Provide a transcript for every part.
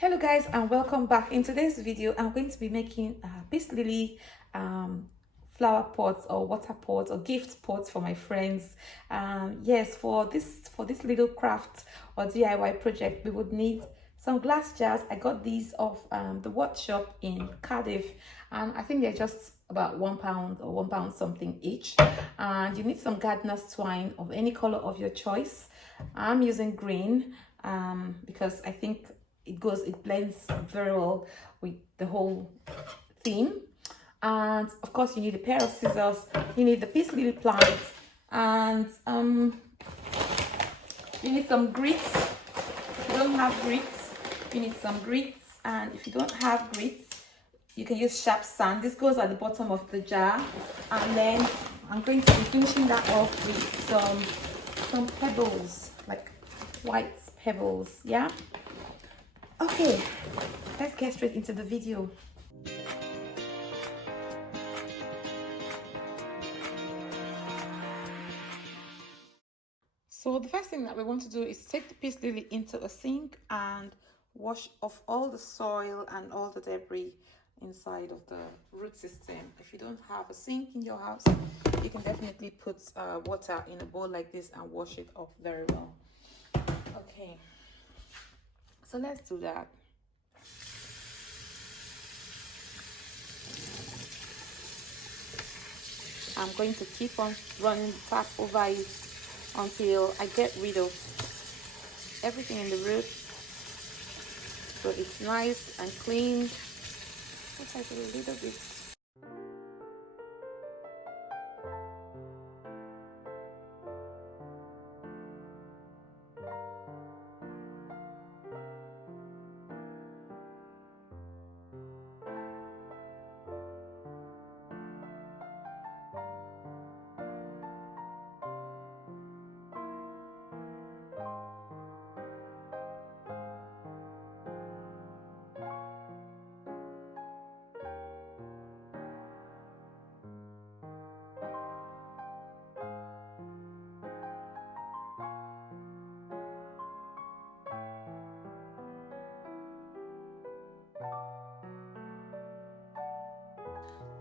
Hello guys, and welcome back. In today's video I'm going to be making peace lily flower pots or water pots or gift pots for my friends. Yes, for this little craft or DIY project we would need some glass jars. I got these off the workshop in Cardiff, and I think they're just about £1 or £1 something each. And you need some gardener's twine of any color of your choice. I'm using green because I think it blends very well with the whole theme. And of course you need a pair of scissors, you need the peace lily plants, and you need some grits. If you don't have grits, you need some grits. And if you don't have grits, you can use sharp sand. This goes at the bottom of the jar. And then I'm going to be finishing that off with some pebbles, like white pebbles. Yeah. Okay, let's get straight into the video. So the first thing that we want to do is take the peace lily into a sink and wash off all the soil and all the debris inside of the root system. If you don't have a sink in your house, you can definitely put water in a bowl like this and wash it off very well. Okay, so let's do that. I'm going to keep on running the tap over it until I get rid of everything in the root, so it's nice and clean. Just like a little bit.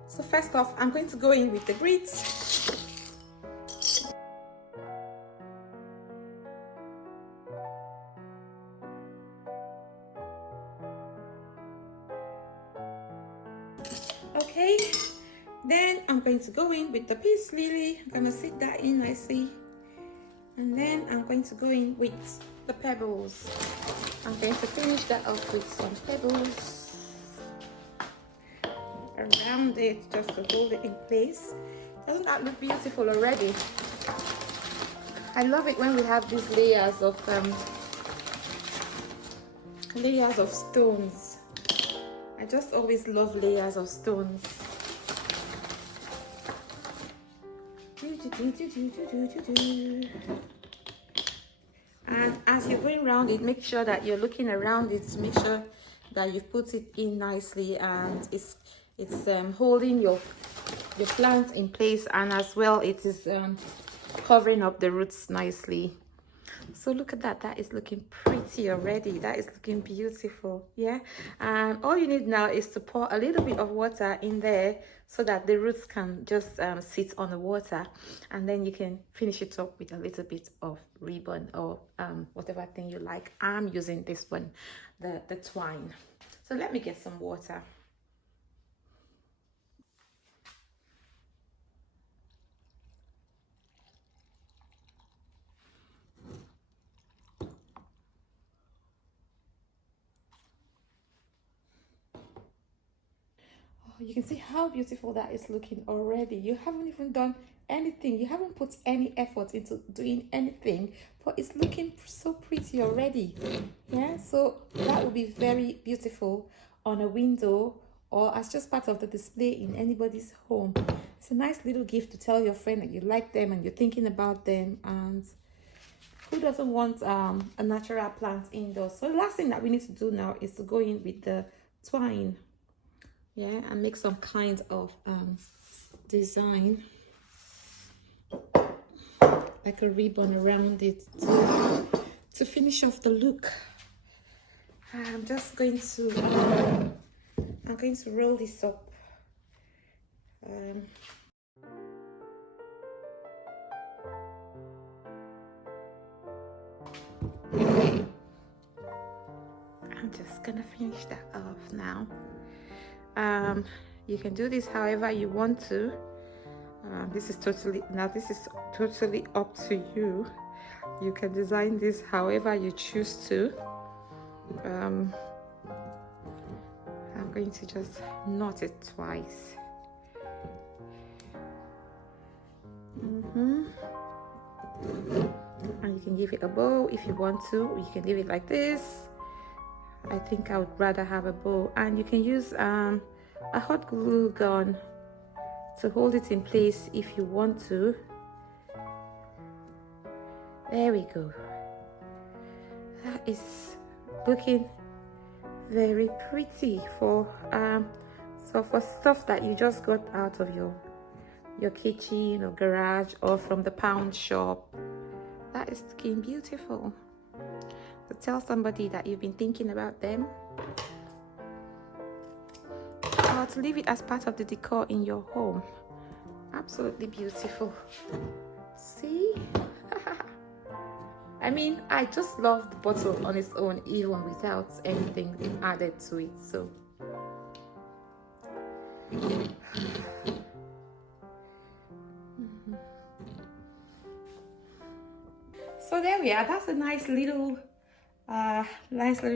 So first off, I'm going to go in with the grits. Okay, then I'm going to go in with the peace lily. I'm gonna sit that in nicely, and then I'm going to go in with the pebbles. I'm going to finish that off with some pebbles around it just to hold it in place. Doesn't that look beautiful already? I love it when we have these layers of stones. I just always love layers of stones. And as you're going around it, make sure that you're looking around it to make sure that you've put it in nicely and it's holding your plant in place, and as well it is covering up the roots nicely. So look at that, that is looking pretty already. That is looking beautiful. Yeah, and all you need now is to pour a little bit of water in there so that the roots can just sit on the water, and then you can finish it up with a little bit of ribbon or whatever thing you like. I'm using this one, the twine. So let me get some water. You can see how beautiful that is looking already. You haven't even done anything, you haven't put any effort into doing anything, but it's looking so pretty already. Yeah, so that would be very beautiful on a window or as just part of the display in anybody's home. It's a nice little gift to tell your friend that you like them and you're thinking about them. And who doesn't want a natural plant indoors? So the last thing that we need to do now is to go in with the twine. Yeah, and make some kind of design, like a ribbon around it to finish off the look. I'm going to roll this up. I'm just gonna finish that off now. You can do this however you want to. This is totally up to you. You can design this however you choose to. I'm going to just knot it twice. And you can give it a bow if you want to. You can leave it like this. I think I would rather have a bow, and you can use a hot glue gun to hold it in place if you want to. There we go. That is looking very pretty for stuff that you just got out of your kitchen or garage or from the pound shop. That is looking beautiful. So tell somebody that you've been thinking about them, or to leave it as part of the decor in your home. Absolutely beautiful. See? I mean, I just love the bottle on its own, even without anything being added to it. So so there we are. That's a nice little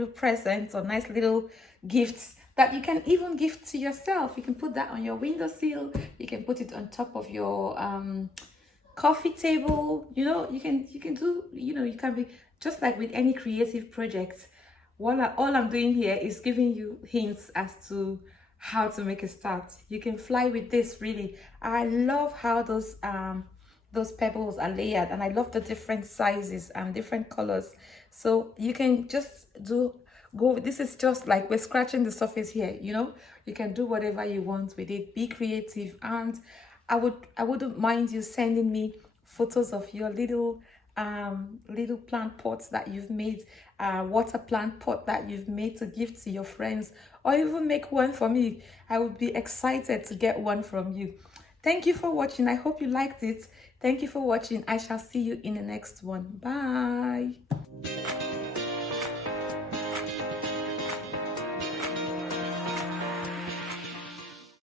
present or nice little gifts that you can even gift to yourself. You can put that on your windowsill. You can put it on top of your coffee table. You know, you can do, you know, you can be just like with any creative project. All I'm doing here is giving you hints as to how to make a start. You can fly with this, really. I love how those pebbles are layered, and I love the different sizes and different colors. So you can just this is just like we're scratching the surface here, you know. You can do whatever you want with it. Be creative, and I wouldn't mind you sending me photos of your little plant pots that you've made, water plant pot that you've made to give to your friends, or even make one for me. I would be excited to get one from you. Thank you for watching. I hope you liked it. Thank you for watching. I shall see you in the next one. Bye.